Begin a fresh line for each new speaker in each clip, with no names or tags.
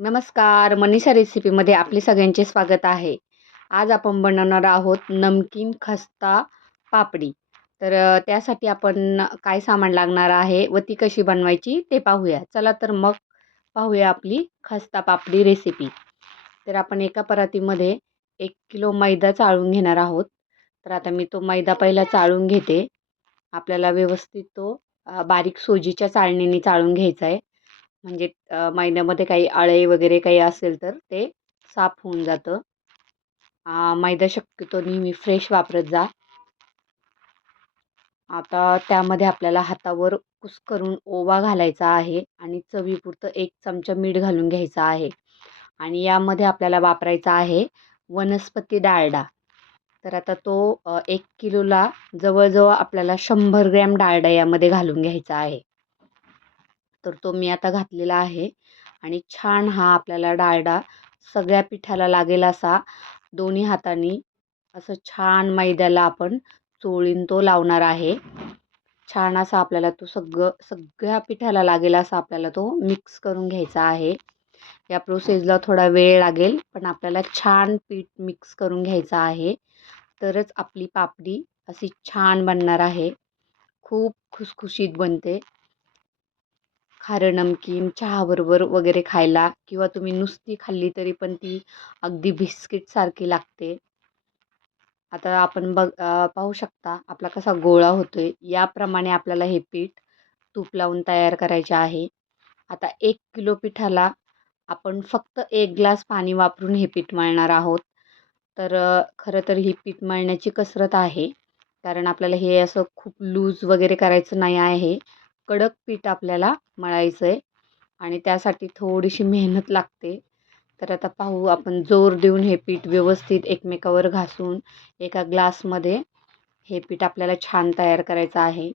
नमस्कार मनीषा रेसिपीमध्ये आपले सगळ्यांचे स्वागत आहे. आज आपण बनवणार आहोत नमकीन खस्ता पापडी. तर त्यासाठी आपण काय सामान लागणार आहे व ती कशी बनवायची ते पाहूया. चला तर मग पाहूया आपली खस्ता पापडी रेसिपी तर आपण एका परातीमध्ये एक किलो मैदा चाळून घेणार आहोत. तर आता मी तो मैदा पहिला चाळून घेते. आपल्याला व्यवस्थित तो बारीक सोजीच्या चाळणीने चाळून घ्यायचा आहे. म्हणजे मैद्यामध्ये काही आळे वगैरे काही असेल तर ते साफ होऊन जातं. मैदा शक्यतो नेहमी फ्रेश वापरत जा. आता त्यामध्ये आपल्याला हातावर कुस्करून ओवा घालायचा आहे आणि चवीपुरतं एक चमचा मीठ घालून घ्यायचा आहे. आणि यामध्ये आपल्याला वापरायचा आहे वनस्पती डाळडा तर आता तो एक किलोला जवळजवळ आपल्याला शंभर ग्रॅम डाळडा यामध्ये घालून घ्यायचा आहे. तर तो मी आता घातलेला आहे. आणि छान हा आपल्याला डाळडा सगळ्या पिठाला लागेल असा दोन्ही हातांनी. असं छान मैद्याला आपण चोळीन तो लावणार आहे. छान असा आपल्याला तो सगळं सगळ्या पिठाला लागेल असा आपल्याला तो मिक्स करून घ्यायचा आहे. या प्रोसेसला थोडा वेळ लागेल पण आपल्याला छान पीठ मिक्स करून घ्यायचं आहे. तरच आपली पापडी अशी छान बनणार आहे. खूप खुसखुशीत बनते. खारं नमकीन चहाबरोबर वगैरे खायला किंवा तुम्ही नुसती खाल्ली तरी पण ती अगदी बिस्किटसारखी लागते. आता आपण बघ पाहू शकता आपला कसा गोळा होतो आहे याप्रमाणे आपल्याला हे पीठ तूप लावून तयार करायचे आहे. आता एक किलो पिठाला आपण फक्त एक ग्लास पाणी वापरून हे पीठ मळणार आहोत. तर खरं तर ही पीठ मळण्याची कसरत आहे. कारण आपल्याला हे असं खूप लूज वगैरे करायचं नाही आहे. कडक पीठ आपल्याला मळायचं आहे आणि त्यासाठी थोडीशी मेहनत लागते. तर आता पाहू आपण जोर देऊन हे पीठ व्यवस्थित एकमेकावर घासून एका ग्लासमध्ये हे पीठ आपल्याला छान तयार करायचं आहे.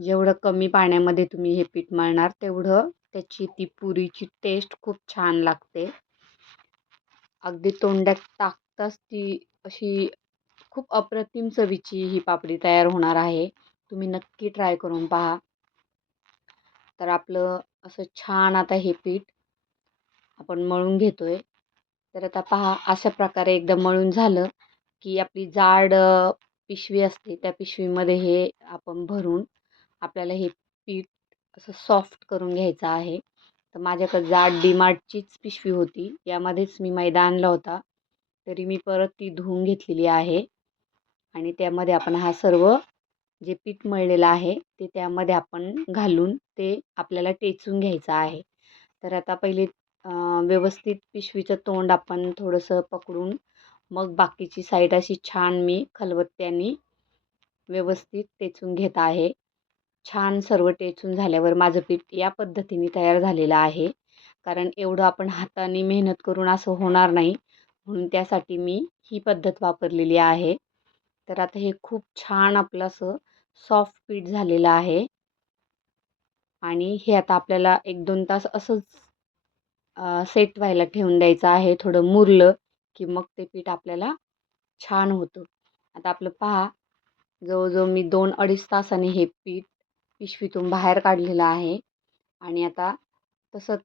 जेवढं कमी पाण्यामध्ये तुम्ही हे पीठ मळणार तेवढं त्याची ती पुरीची टेस्ट खूप छान लागते. अगदी तोंडात टाकताच ती अशी खूप अप्रतिम चवीची ही पापडी तयार होणार आहे. तुम्ही नक्की ट्राय करून पहा. तर आपलं असं छान आता हे पीठ आपण मळून घेतो आहे तर आता पहा अशा प्रकारे एकदा मळून झालं की आपली जाड पिशवी असते त्या पिशवीमध्ये हे आपण भरून आपल्याला हे पीठ असं सॉफ्ट करून घ्यायचं आहे. तर माझ्याकडे जाड डीमार्टचीच पिशवी होती यामध्येच मी मैदा आणला होता. तरी मी परत ती धुवून घेतलेली आहे. आणि त्यामध्ये आपण हा सर्व जे पीठ मळलेलं आहे ते त्यामध्ये आपण घालून ते आपल्याला टेचून घ्यायचं आहे. तर आता पहिले व्यवस्थित पिशवीचं तोंड आपण थोडंसं पकडून मग बाकीची साईड अशी छान मी खलबत्त्याने व्यवस्थित टेचून घेत आहे. छान सर्व टेचून झाल्यावर माझं पीठ या पद्धतीने तयार झालेलं आहे. कारण एवढं आपण हाताने मेहनत करून असं होणार नाही म्हणून त्यासाठी मी ही पद्धत वापरलेली आहे. तर आता हे खूप छान आपलं असं सॉफ्ट पीठ झालेलं आहे. आणि हे आता आपल्याला एक दोन तास असंच सेट व्हायला ठेवून द्यायचं आहे. थोडं मुरलं की मग ते पीठ आपल्याला छान होतं. आता आपलं पहा जवळजवळ मी दोन अडीच तासाने हे पीठ पिशवीतून बाहेर काढलेलं आहे. आणि आता तसं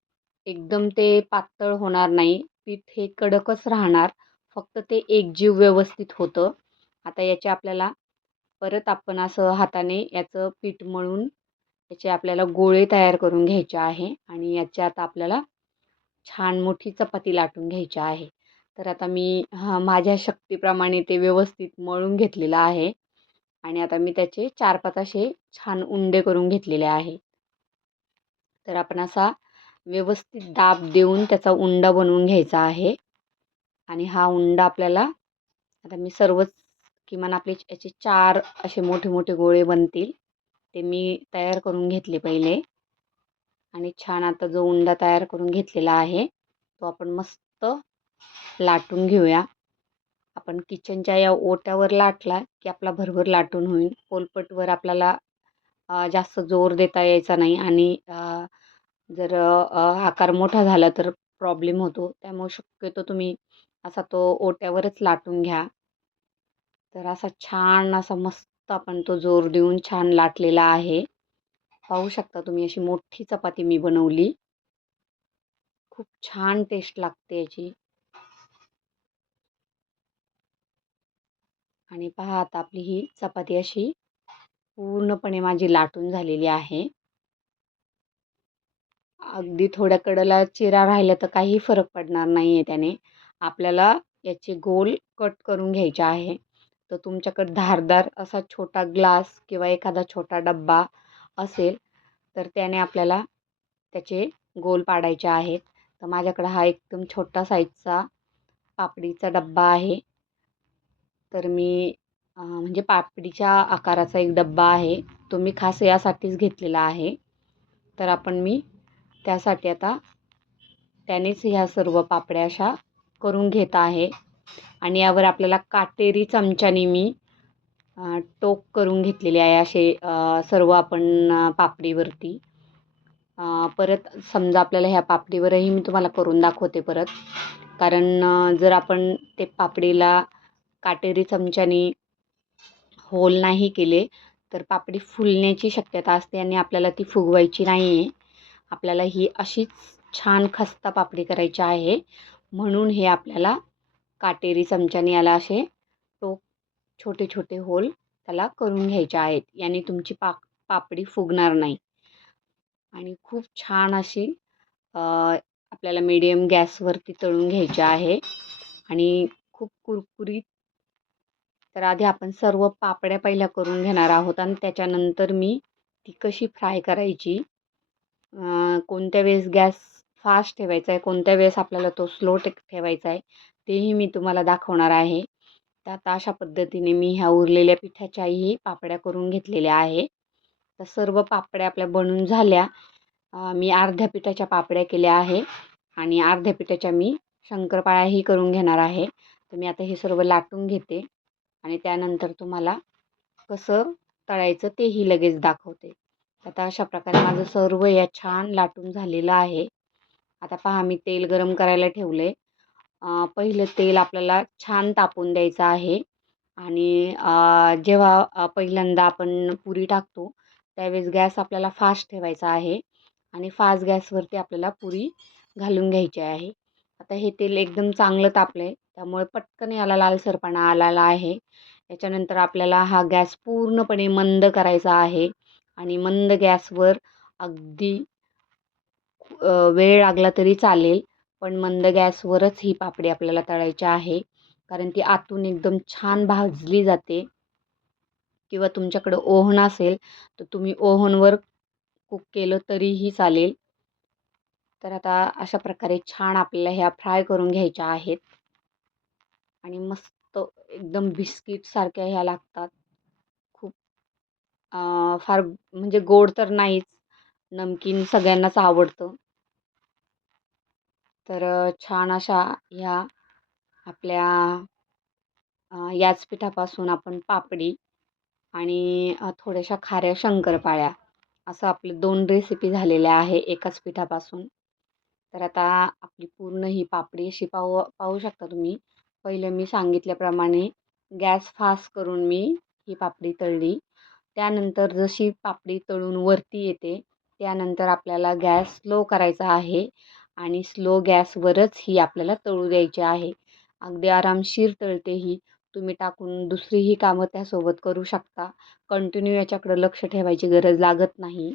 एकदम ते पातळ होणार नाही. पीठ हे कडकच राहणार. फक्त ते एकजीव व्यवस्थित होतं. आता याचे आपल्याला परत आपण असं हाताने याचं पीठ मळून याचे आपल्याला गोळे तयार करून घ्यायचे आहे आणि याचे आता आपल्याला छान मोठी चपाती लाटून घ्यायची आहे. तर आता मी हा माझ्या शक्तीप्रमाणे ते व्यवस्थित मळून घेतलेलं आहे आणि आता मी त्याचे चार पाच असे छान उंडे करून घेतलेले आहे. तर आपण असा व्यवस्थित दाब देऊन त्याचा उंडा बनवून घ्यायचा आहे आणि हा उंडा आपल्याला आता मी सर्वच किमान आपले याचे चार असे मोठे मोठे गोळे बनतील. ते मी तयार करून घेतले पहिले. आणि छान आता जो उंडा तयार करून घेतलेला आहे तो आपण मस्त लाटून घेऊया. आपण किचनच्या या ओट्यावर लाटला की आपला भरभर लाटून होईल. पोलपटवर आपल्याला जास्त जोर देता यायचा नाही आणि जर आकार मोठा झाला तर प्रॉब्लेम होतो. त्यामुळे शक्यतो तुम्ही असा तो ओट्यावरच लाटून घ्या. तर असा छान असा मस्त आपण तो जोर देऊन छान लाटलेला आहे. पाहू शकता तुम्ही अशी मोठी चपाती मी बनवली. खूप छान टेस्ट लागते याची. आणि पहा आता आपली ही चपाती अशी पूर्णपणे माझी लाटून झालेली आहे. अगदी थोड्या कडला चिरा राहिला तर काही फरक पडणार नाही आहे त्याने. आपल्याला याचे गोल कट करून घ्यायचे आहे. तर तुमच्याकडे धारदार असा छोटा ग्लास किंवा एखादा छोटा डब्बा असेल तर त्याने आपल्याला त्याचे गोल पाडायचे आहेत. तर माझ्याकडं हा एकदम छोटा साईजचा पापडीचा डब्बा आहे. तर मी म्हणजे पापडीच्या आकाराचा एक डब्बा आहे. तो मी खास यासाठीच घेतलेला आहे. तर आपण मी त्यासाठी आता त्यानेच ह्या सर्व पापड्या अशा करून घेत आहे. आणि यावर आपल्याला काटेरी चमच्याने मी टोक करून घेतलेले आहे असे सर्व आपण पापडीवरती. परत समजा आपल्याला ह्या पापडीवरही मी तुम्हाला करून दाखवते परत. कारण जर आपण ते पापडीला काटेरी चमच्याने होल नाही केले तर पापडी फुलण्याची शक्यता असते आणि आपल्याला ती फुगवायची नाही आहे आपल्याला ही अशीच छान खस्ता पापडी करायची आहे. म्हणून हे आपल्याला काटेरी चमच्याने याला असे टोक छोटे छोटे होल त्याला करून घ्यायचे आहेत. याने तुमची पाक पापडी फुगणार नाही. आणि खूप छान अशी आपल्याला मीडियम गॅसवरती तळून घ्यायची आहे. आणि खूप कुरकुरीत तर आधी आपण सर्व पापड्या पहिल्या करून घेणार आहोत आणि त्याच्यानंतर मी ती कशी फ्राय करायची? कोणत्या वेळेस गॅस फास्ट ठेवायचा आहे? कोणत्या वेळेस आपल्याला तो स्लो टेक ठेवायचा आहे? तेही मी तुम्हाला दाखवणार आहे. तर आता अशा पद्धतीने मी ह्या उरलेल्या पिठाच्याही पापड्या करून घेतलेल्या आहे. तर सर्व पापड्या आपल्या बनून झाल्या. मी अर्ध्या पिठाच्या पापड्या केल्या आहे आणि अर्ध्या पिठाच्या मी शंकरपाळ्याही करून घेणार आहे. तर मी आता हे सर्व लाटून घेते आणि त्यानंतर तुम्हाला कसं तळायचं तेही लगेच दाखवते. आता अशा प्रकारे माझं सर्व या छान लाटून झालेलं आहे. आता पहा मी तेल गरम करायला ठेवलं आहे पहिलं तेल आपल्याला छान तापून द्यायचं आहे. आणि जेव्हा पहिल्यांदा आपण पुरी टाकतो त्यावेळेस गॅस आपल्याला फास्ट ठेवायचा आहे. आणि फास्ट गॅसवरती आपल्याला पुरी घालून घ्यायची आहे. आता हे तेल एकदम चांगलं तापलं आहे त्यामुळे पटकन याला लालसरपणा आलेला आहे. याच्यानंतर आपल्याला हा गॅस पूर्णपणे मंद करायचा आहे. आणि मंद गॅसवर अगदी वेळ लागला तरी चालेल. पण मंद गॅसवरच ही पापडी आपल्याला तळायची आहे. कारण ती आतून एकदम छान भाजली जाते. किंवा तुमच्याकडं ओव्हन असेल तर तुम्ही ओव्हनवर कुक केलं तरीही चालेल. तर आता अशा प्रकारे छान आपल्याला ह्या फ्राय करून घ्यायच्या आहेत. आणि मस्त एकदम बिस्किटसारख्या ह्या लागतात. खूप फार म्हणजे गोड तर नाहीच. नमकीन सगळ्यांनाच आवडतं. तर छान अशा ह्या आपल्या याच पिठापासून आपण पापडी आणि थोड्याशा खाऱ्या शंकरपाळ्या असं आपले दोन रेसिपी झालेल्या आहे एकाच पिठापासून. तर आता आपली पूर्ण ही पापडी अशी पाहू पाहू शकता तुम्ही. पहिलं मी सांगितल्याप्रमाणे गॅस फास्ट करून मी ही पापडी तळली. त्यानंतर जशी पापडी तळून वरती येते त्यानंतर आपल्याला गॅस स्लो करायचा आहे. आणि स्लो गॅसवरच ही आपल्याला तळू द्यायची आहे. अगदी आरामशीर तळते ही. तुम्ही टाकून दुसरीही कामं त्यासोबत करू शकता. कंटिन्यू याच्याकडं लक्ष ठेवायची गरज लागत नाही.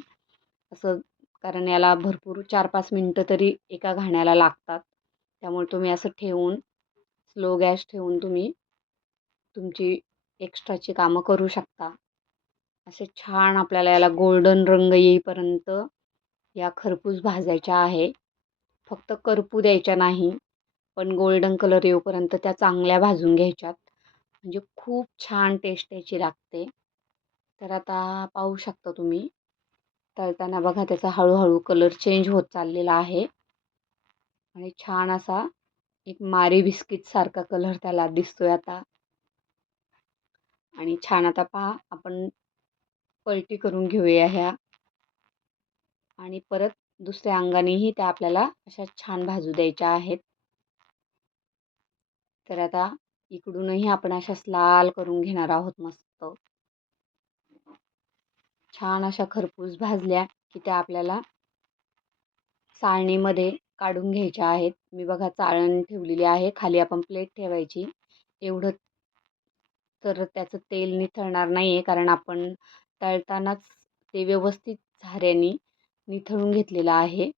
असं कारण याला भरपूर चार पाच मिनटं तरी एका घाण्याला लागतात. त्यामुळे तुम्ही असं ठेवून स्लो गॅस ठेवून तुम्ही तुमची एक्स्ट्राची कामं करू शकता. असे छान आपल्याला याला गोल्डन रंग येईपर्यंत या खरपूस भाजायच्या आहे. फक्त करपू द्यायच्या नाही पण गोल्डन कलर येऊपर्यंत त्या चांगल्या भाजून घ्यायच्यात. म्हणजे खूप छान टेस्ट याची लागते. तर आता पाहू शकता तुम्ही. तळताना बघा त्याचा हळूहळू कलर चेंज होत चाललेला आहे. आणि छान असा एक मारी बिस्किटसारखा कलर त्याला दिसतोय आता. आणि छान आता पहा आपण पलटी करून घेऊया ह्या. आणि परत दुसऱ्या अंगानेही त्या आपल्याला अशा छान भाजू द्यायच्या आहेत. तर आता इकडूनही आपण अशाच लाल करून घेणार आहोत मस्त. छान अशा खरपूस भाजल्या की त्या आपल्याला चाळणीमध्ये काढून घ्यायच्या आहेत. मी बघा चाळण ठेवलेली आहे. खाली आपण प्लेट ठेवायची. एवढं तर त्याचं तेल निथळणार नाही आहे कारण आपण तळतानाच ते व्यवस्थित झाऱ्याने निथळून घेतलेलं आहे.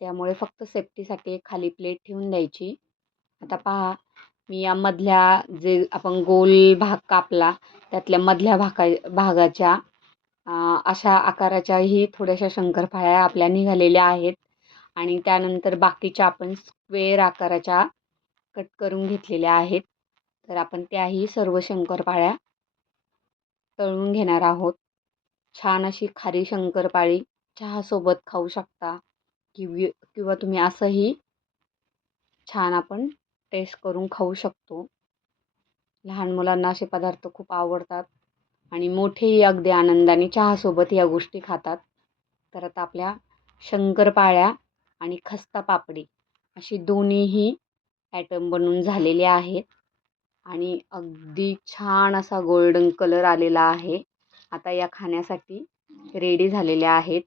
त्यामुळे फक्त सेफ्टीसाठी एक खाली प्लेट ठेवून द्यायची. आता पहा मी या मधल्या जे आपण गोल भाग कापला त्यातल्या मधल्या भागा भागाच्या अशा आकाराच्याही थोड्याशा शंकरपाळ्या आपल्या निघालेल्या आहेत. आणि त्यानंतर बाकीच्या आपण स्क्वेअर आकाराच्या कट करून घेतलेल्या आहेत. तर आपण त्याही सर्व शंकरपाळ्या तळून घेणार आहोत. छान अशी खारी शंकरपाळी चहासोबत खाऊ शकता किवी किंवा तुम्ही असंही छान आपण टेस्ट करून खाऊ शकतो. लहान मुलांना असे पदार्थ खूप आवडतात आणि मोठेही अगदी आनंदाने चहासोबत या गोष्टी खातात. तर आता आपल्या शंकरपाळ्या आणि खस्ता पापडी अशी दोन्हीही ॲटम बनून झालेले आहेत आणि अगदी छान असा गोल्डन कलर आलेला आहे. आता या खाण्यासाठी रेडी झालेल्या आहेत.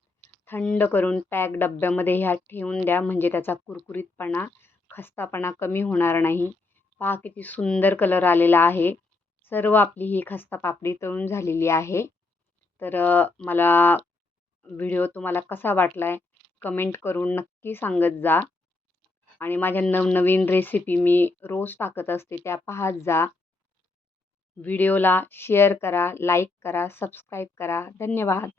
थंड करून पॅक डब्यामध्ये ह्या ठेवून द्या. म्हणजे त्याचा कुरकुरीतपणा खस्तापणा कमी होणार नाही. पहा किती सुंदर कलर आलेला आहे. सर्व आपली ही खस्ता पापडी तळून झालेली आहे. तर मला व्हिडिओ तुम्हाला कसा वाटला आहे कमेंट करून नक्की सांगत जा. आणि माझ्या नवनवीन रेसिपी मी रोज टाकत असते त्या पाहत जा. व्हिडिओला शेअर करा लाईक करा सबस्क्राईब करा. धन्यवाद.